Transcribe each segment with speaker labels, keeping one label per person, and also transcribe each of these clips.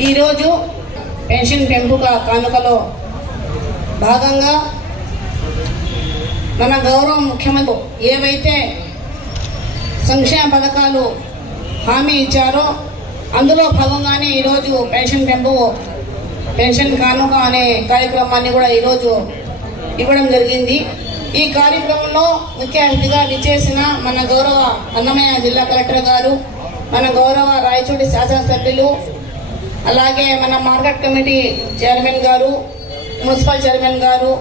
Speaker 1: ఈరోజు పెన్షన్ పెంపుక కానుకలో భాగంగా మన గౌరవ ముఖ్యమంత్రి ఏవైతే సంక్షేమ పథకాలు హామీ ఇచ్చారో అందులో భాగంగానే ఈరోజు పెన్షన్ పెంపు పెన్షన్ కానుక అనే కార్యక్రమాన్ని కూడా ఈరోజు ఇవ్వడం జరిగింది. ఈ కార్యక్రమంలో ముఖ్య అతిథిగా విచ్చేసిన మన గౌరవ అన్నమయ్య జిల్లా కలెక్టర్ గారు మన గౌరవ రాయచూడి శాసనసభ్యులు అలాగే మన మార్కెట్ కమిటీ చైర్మన్ గారు మున్సిపల్ చైర్మన్ గారు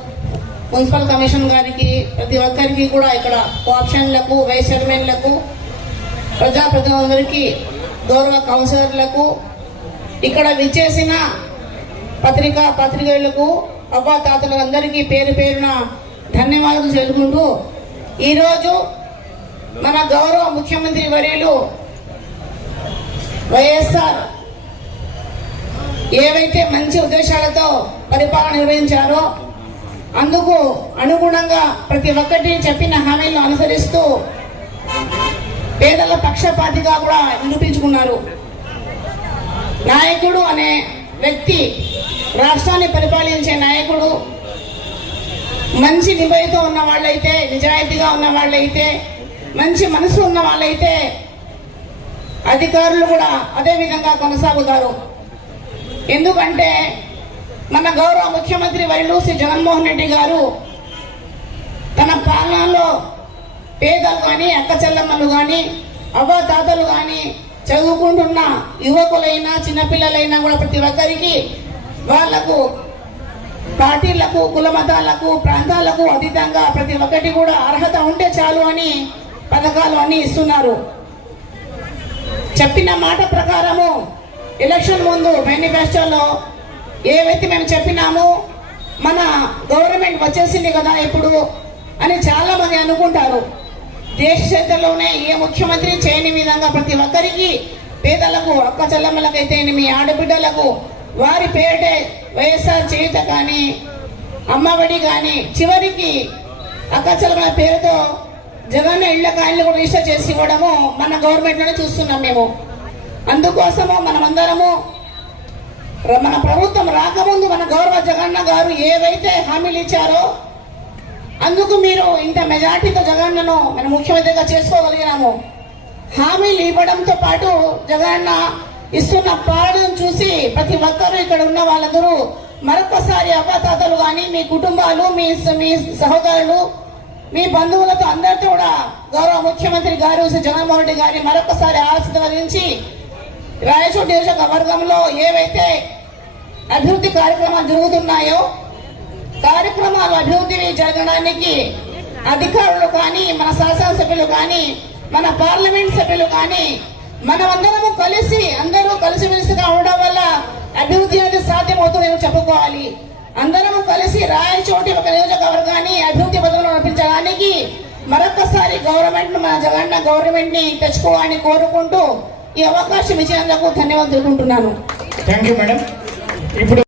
Speaker 1: మున్సిపల్ కమిషన్ గారికి ప్రతి ఒక్కరికి కూడా ఇక్కడ కోఆప్షన్లకు వైస్ చైర్మన్లకు ప్రజాప్రతినిధులందరికీ గౌరవ కౌన్సిలర్లకు ఇక్కడ విచ్చేసిన పత్రికా పత్రికలకు అవ్వాతాతలందరికీ పేరు పేరున ధన్యవాదాలు తెలుపుకుంటూ ఈరోజు మన గౌరవ ముఖ్యమంత్రి వర్యులు వైఎస్ఆర్ ఏవైతే మంచి ఉద్దేశాలతో పరిపాలన నిర్వహించారో అందుకు అనుగుణంగా ప్రతి ఒక్కటి చెప్పిన హామీలను అనుసరిస్తూ పేదల పక్షపాతిగా కూడా నిరూపించుకున్నారు. నాయకుడు అనే వ్యక్తి రాష్ట్రాన్ని పరిపాలించే నాయకుడు మంచి నిబయతో ఉన్న వాళ్ళైతే నిజాయితీగా ఉన్న వాళ్ళైతే మంచి మనసు ఉన్న వాళ్ళైతే అధికారులు కూడా అదే విధంగా కొనసాగుతారు. ఎందుకంటే మన గౌరవ ముఖ్యమంత్రి వైలు శ్రీ జగన్మోహన్ రెడ్డి గారు తన పాలనలో పేదలు కానీ అక్క చెల్లమ్మలు కానీ అవ్వతాతలు కానీ చదువుకుంటున్న యువకులైనా చిన్నపిల్లలైనా కూడా ప్రతి ఒక్కరికి వాళ్ళకు పార్టీలకు కులమతాలకు ప్రాంతాలకు అతీతంగా ప్రతి ఒక్కటి కూడా అర్హత ఉంటే చాలు అని పథకాలు అన్ని ఇస్తున్నారు. చెప్పిన మాట ప్రకారము ఎలక్షన్ ముందు మేనిఫెస్టోలో ఏవైతే మేము చెప్పినామో మన గవర్నమెంట్ వచ్చేసింది కదా ఇప్పుడు అని చాలామంది అనుకుంటారు. దేశ చరిత్రలోనే ఏ ముఖ్యమంత్రి చేయని విధంగా ప్రతి ఒక్కరికి పేదలకు అక్క చెల్లెమ్మలకైతే మీ ఆడబిడ్డలకు వారి పేరిటే వైఎస్ఆర్ చేయుత కానీ అమ్మఒడి కానీ చివరికి అక్క చెల్లెమ్మల పేరుతో జగన్ ఇళ్ళ కాయలు కూడా రిజిస్టర్ చేసి ఇవ్వడము మన గవర్నమెంట్లోనే చూస్తున్నాం మేము. అందుకోసము మనమందరము మన ప్రభుత్వం రాకముందు మన గౌరవ జగన్న గారు ఏవైతే హామీలు ఇచ్చారో అందుకు మీరు ఇంత మెజార్టీతో జగన్నను మన ముఖ్యమంత్రిగా చేసుకోగలిగినాము. హామీలు ఇవ్వడంతో పాటు జగన్న ఇస్తున్న పాలనను చూసి ప్రతి ఒక్కరూ ఇక్కడ ఉన్న వాళ్ళందరూ మరొకసారి అవ్వతాతలు కానీ మీ కుటుంబాలు మీ మీ సహోదరులు మీ బంధువులతో అందరితో కూడా గౌరవ ముఖ్యమంత్రి గారు శ్రీ జగన్మోహన్ రెడ్డి గారిని మరొకసారి ఆశీర్వదించి రాయచోటి నియోజకవర్గంలో ఏవైతే అభివృద్ధి కార్యక్రమాలు జరుగుతున్నాయో కార్యక్రమాలు అభివృద్ధిని జరగడానికి అధికారులు కానీ మన శాసనసభ్యులు కానీ మన పార్లమెంట్ సభ్యులు కానీ మనమందరము కలిసి అందరూ కలిసిమెలిసిగా ఉండడం వల్ల అభివృద్ధి అనేది సాధ్యమవుతుందని చెప్పుకోవాలి. అందరము కలిసి రాయచోటి ఒక నియోజకవర్గాన్ని అభివృద్ధి పథకంలో నడిపించడానికి మరొకసారి గవర్నమెంట్ మన జగన్న గవర్నమెంట్ని తెచ్చుకోవాలని కోరుకుంటూ ఈ అవకాశం ఇచ్చినందుకు ధన్యవాదాలు తెలుపుకుంటున్నాను.
Speaker 2: థ్యాంక్ యూ మేడం ఇప్పుడు